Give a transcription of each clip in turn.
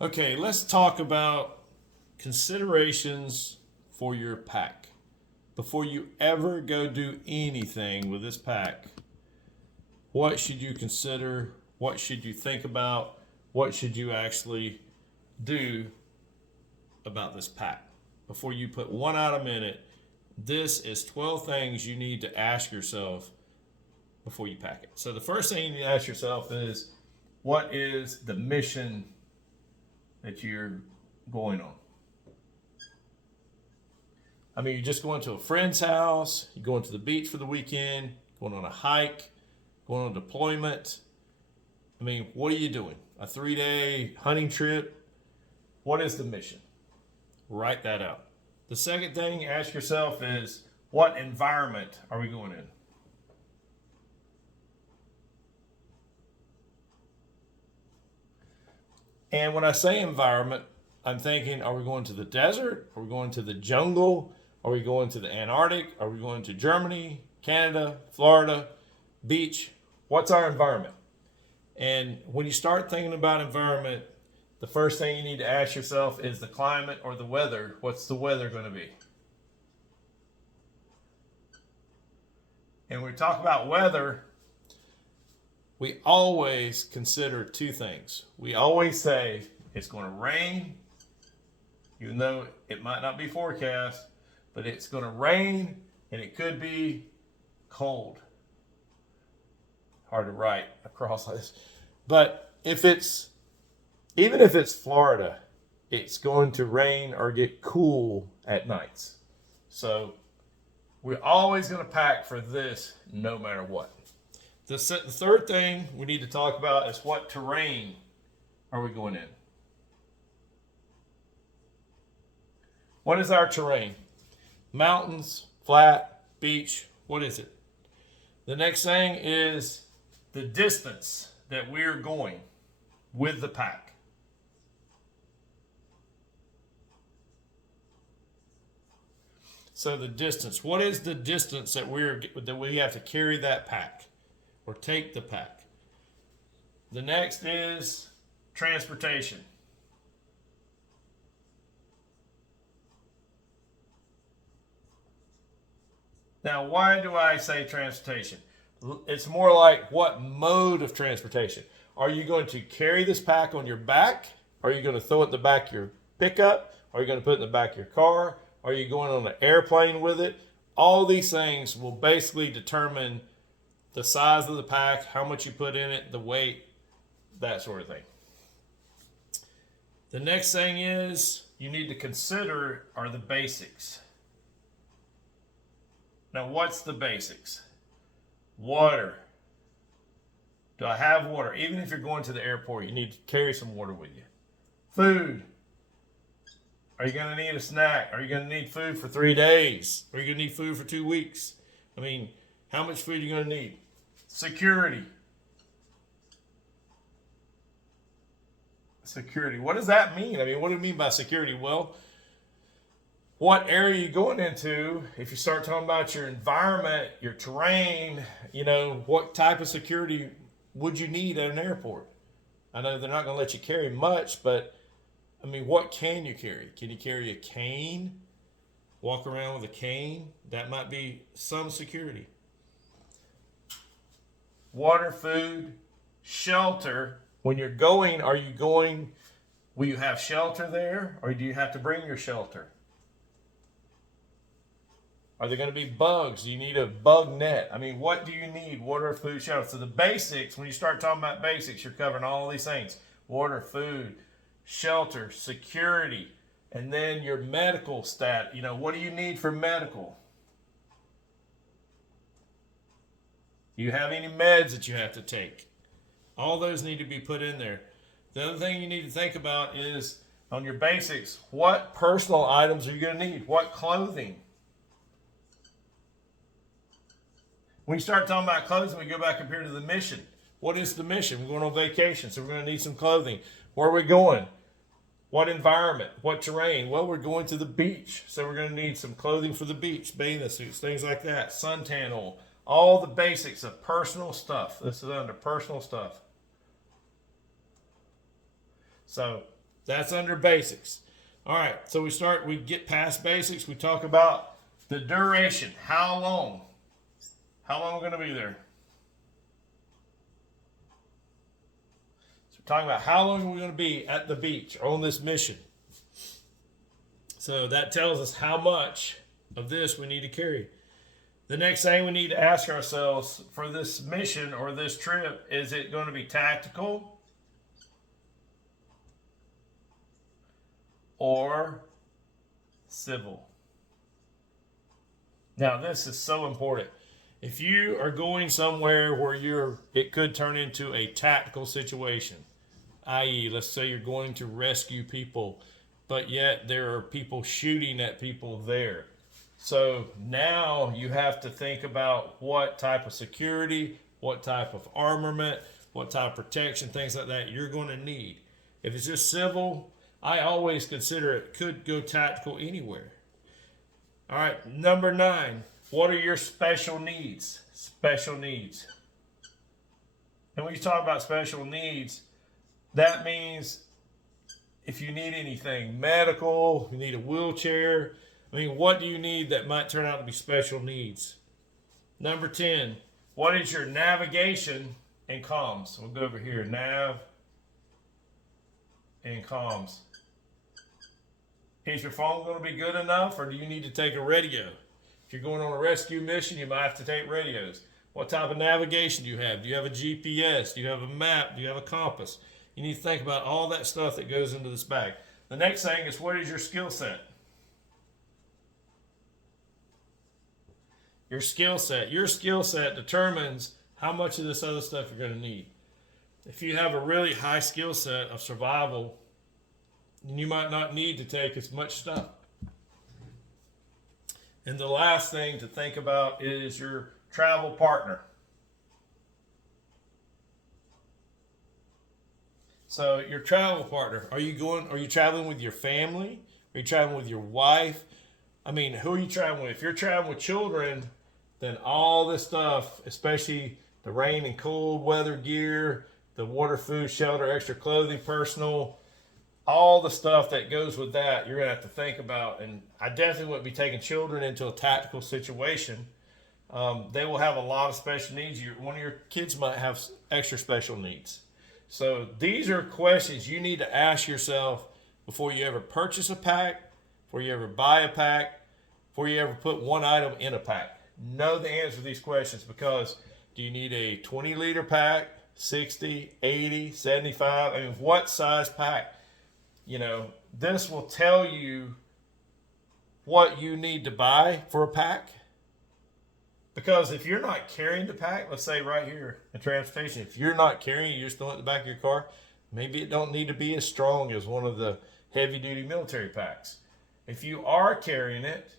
Okay, let's talk about considerations for your pack. Before you ever go do anything with this pack, what should you consider? What should you think about? What should you actually do about this pack? Before you put one item in it, this is 12 things you need to ask yourself before you pack it. So the first thing you need to ask yourself is, what is the mission that you're going on? I mean, you're just going to a friend's house, you're going to the beach for the weekend, going on a hike, going on deployment. I mean, what are you doing? A 3-day hunting trip? What is the mission? Write that out. The second thing you ask yourself is, what environment are we going in? And when I say environment, I'm thinking, are we going to the desert? Are we going to the jungle? Are we going to the Antarctic? Are we going to Germany, Canada, Florida, beach? What's our environment? And when you start thinking about environment, the first thing you need to ask yourself is the climate or the weather. What's the weather going to be? And when we talk about weather, we always consider two things. We always say it's going to rain, even though it might not be forecast, but it's going to rain and it could be cold. Hard to write across like this. But even if it's Florida, it's going to rain or get cool at nights. So we're always going to pack for this no matter what. The third thing we need to talk about is, what terrain are we going in? What is our terrain? Mountains, flat, beach, what is it? The next thing is the distance that we're going with the pack. So the distance, what is the distance that we have to carry that pack or take the pack? The next is transportation. Now, why do I say transportation? It's more like, what mode of transportation? Are you going to carry this pack on your back? Are you going to throw it in the back of your pickup? Are you going to put it in the back of your car? Are you going on an airplane with it? All these things will basically determine the size of the pack, how much you put in it, the weight, that sort of thing. The next thing is, you need to consider are the basics. Now, what's the basics? Water. Do I have water? Even if you're going to the airport, you need to carry some water with you. Food. Are you going to need a snack? Are you going to need food for 3 days? Are you going to need food for 2 weeks? I mean, how much food are you going to need? Security. Security. What does that mean? I mean, what do you mean by security? Well, what area are you going into? If you start talking about your environment, your terrain, what type of security would you need at an airport? I know they're not going to let you carry much, but I mean, what can you carry? Can you carry a cane? Walk around with a cane? That might be some security. Water, food, shelter. When you're going, will you have shelter there, or do you have to bring your shelter? Are there going to be bugs? Do you need a bug net? I mean, what do you need? Water, food, shelter. So the basics, when you start talking about basics, you're covering all these things. Water, food, shelter, security, and then your medical stat. What do you need for medical? Do you have any meds that you have to take? All those need to be put in there. The other thing you need to think about is, on your basics, what personal items are you going to need? What clothing? When you start talking about clothing, we go back up here to the mission. What is the mission? We're going on vacation, so we're going to need some clothing. Where are we going? What environment? What terrain? Well, we're going to the beach, so we're going to need some clothing for the beach, bathing suits, things like that, suntan oil, all the basics of personal stuff. This is under personal stuff. So That's under basics. All right, so we get past basics. We talk about the duration. How long? How long are we going to be there? So we're talking about how long are we going to be at the beach on this mission. So that tells us how much of this we need to carry. The next thing we need to ask ourselves for this mission or this trip, is it going to be tactical or civil? Now, this is so important. If you are going somewhere where it could turn into a tactical situation, i.e., let's say you're going to rescue people, but yet there are people shooting at people there. So now you have to think about what type of security, what type of armament, what type of protection, things like that you're going to need. If it's just civil, I always consider it could go tactical anywhere. All right, number 9. What are your special needs? Special needs. And when you talk about special needs, that means if you need anything medical, you need a wheelchair. I mean, what do you need that might turn out to be special needs? Number 10, what is your navigation and comms? We'll go over here, nav and comms. Is your phone going to be good enough, or do you need to take a radio? If you're going on a rescue mission, you might have to take radios. What type of navigation do you have? Do you have a GPS? Do you have a map? Do you have a compass? You need to think about all that stuff that goes into this bag. The next thing is, what is your skill set? Your skill set. Your skill set determines how much of this other stuff you're going to need. If you have a really high skill set of survival, then you might not need to take as much stuff. And the last thing to think about is your travel partner. So your travel partner, are you traveling with your family? Are you traveling with your wife? I mean, who are you traveling with? If you're traveling with children, then all this stuff, especially the rain and cold weather gear, the water, food, shelter, extra clothing, personal, all the stuff that goes with that, you're going to have to think about. And I definitely wouldn't be taking children into a tactical situation. They will have a lot of special needs. One of your kids might have extra special needs. So these are questions you need to ask yourself before you ever purchase a pack, before you ever buy a pack, before you ever put one item in a pack. Know the answer to these questions, because do you need a 20-liter pack, 60, 80, 75? I mean, what size pack? You know, this will tell you what you need to buy for a pack. Because if you're not carrying the pack, let's say right here in transportation, if you're not carrying it, you're just throwing it in the back of your car, maybe it don't need to be as strong as one of the heavy-duty military packs. If you are carrying it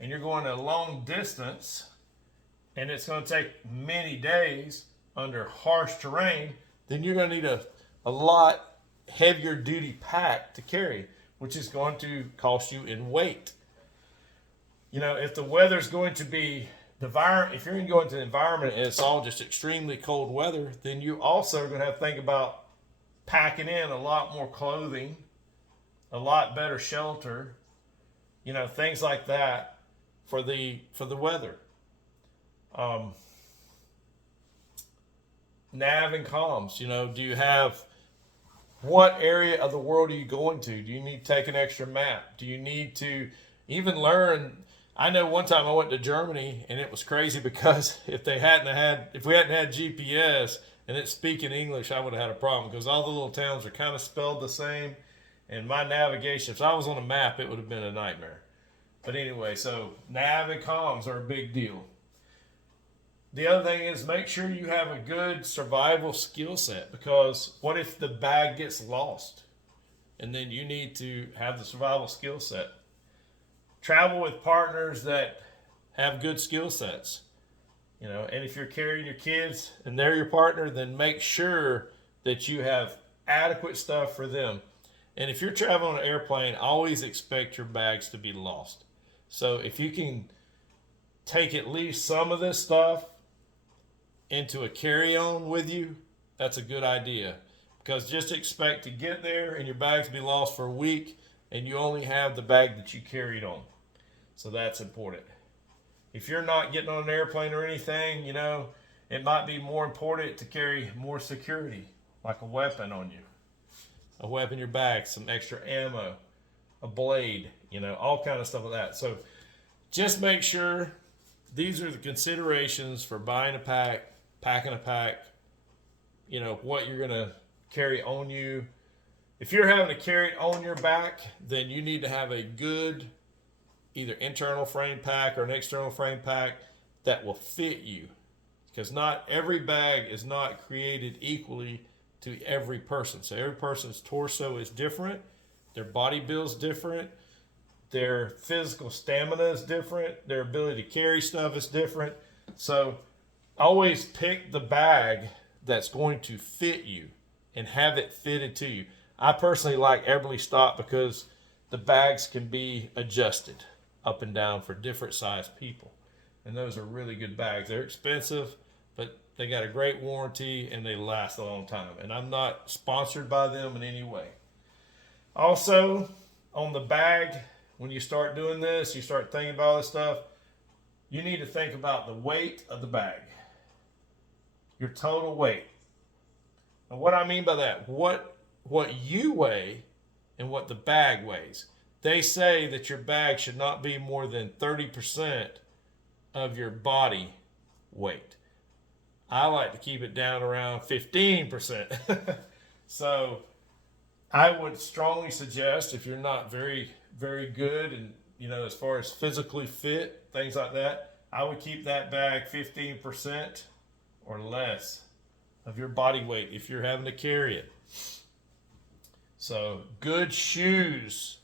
and you're going a long distance and it's going to take many days under harsh terrain, then you're going to need a lot heavier duty pack to carry, which is going to cost you in weight. You know, if the weather's going to be if you're going to go into the environment and it's all just extremely cold weather, then you also are going to have to think about packing in a lot more clothing, a lot better shelter, you know, things like that for the weather. Nav and comms, you know, do you have, what area of the world are you going to? Do you need to take an extra map? Do you need to even learn? I know one time I went to Germany and it was crazy, because if we hadn't had GPS and it's speaking English, I would have had a problem, because all the little towns are kind of spelled the same, and my navigation, if I was on a map, it would have been a nightmare. But anyway, so nav and comms are a big deal. The other thing is, make sure you have a good survival skill set, because what if the bag gets lost? And then you need to have the survival skill set. Travel with partners that have good skill sets. You know, and if you're carrying your kids and they're your partner, then make sure that you have adequate stuff for them. And if you're traveling on an airplane, always expect your bags to be lost. So if you can take at least some of this stuff into a carry-on with you, that's a good idea. because just expect to get there and your bags be lost for a week and you only have the bag that you carried on. So that's important. If you're not getting on an airplane or anything, you know, it might be more important to carry more security, like a weapon on you, a weapon in your bag, some extra ammo, a blade, you know, all kind of stuff like that. So just make sure these are the considerations for buying a pack, packing a pack, you know, what you're going to carry on you. If you're having to carry it on your back, then you need to have a good either internal frame pack or an external frame pack that will fit you, because not every bag is not created equally to every person. So every person's torso is different, their body build's different, their physical stamina is different, their ability to carry stuff is different. So always pick the bag that's going to fit you and have it fitted to you. I personally like Eberlestock because the bags can be adjusted up and down for different size people. And those are really good bags. They're expensive, but they got a great warranty and they last a long time. And I'm not sponsored by them in any way. Also, on the bag, when you start doing this, you start thinking about all this stuff, you need to think about the weight of the bag. Your total weight. And what I mean by that, what you weigh and what the bag weighs. They say that your bag should not be more than 30% of your body weight. I like to keep it down around 15%. So I would strongly suggest, if you're not very, very good and, you know, as far as physically fit, things like that, I would keep that bag 15% or less of your body weight if you're having to carry it. So good shoes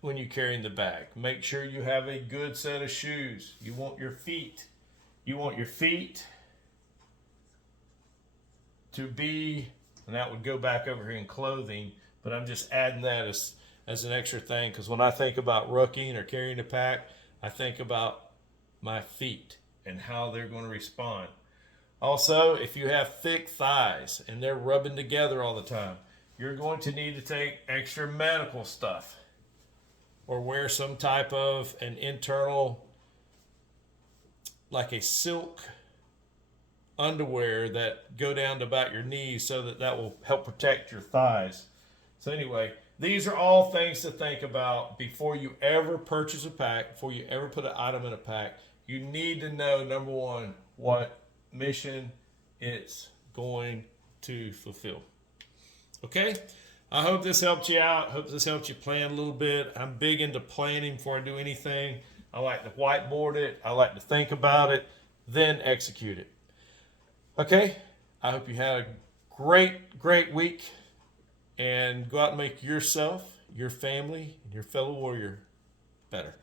when you're carrying the bag. Make sure you have a good set of shoes. You want your feet to be, and that would go back over here in clothing, but I'm just adding that as an extra thing, because when I think about rucking or carrying a pack, I think about my feet and how they're going to respond. Also, if you have thick thighs and they're rubbing together all the time, you're going to need to take extra medical stuff or wear some type of an internal, like a silk underwear that go down to about your knees, so that will help protect your thighs. So anyway, these are all things to think about before you ever purchase a pack, before you ever put an item in a pack. You need to know, number one, what mission it's going to fulfill. Okay? I hope this helped you out. I hope this helped you plan a little bit. I'm big into planning before I do anything. I like to whiteboard it. I like to think about it, then execute it. Okay? I hope you had a great, great week, and go out and make yourself, your family, and your fellow warrior better.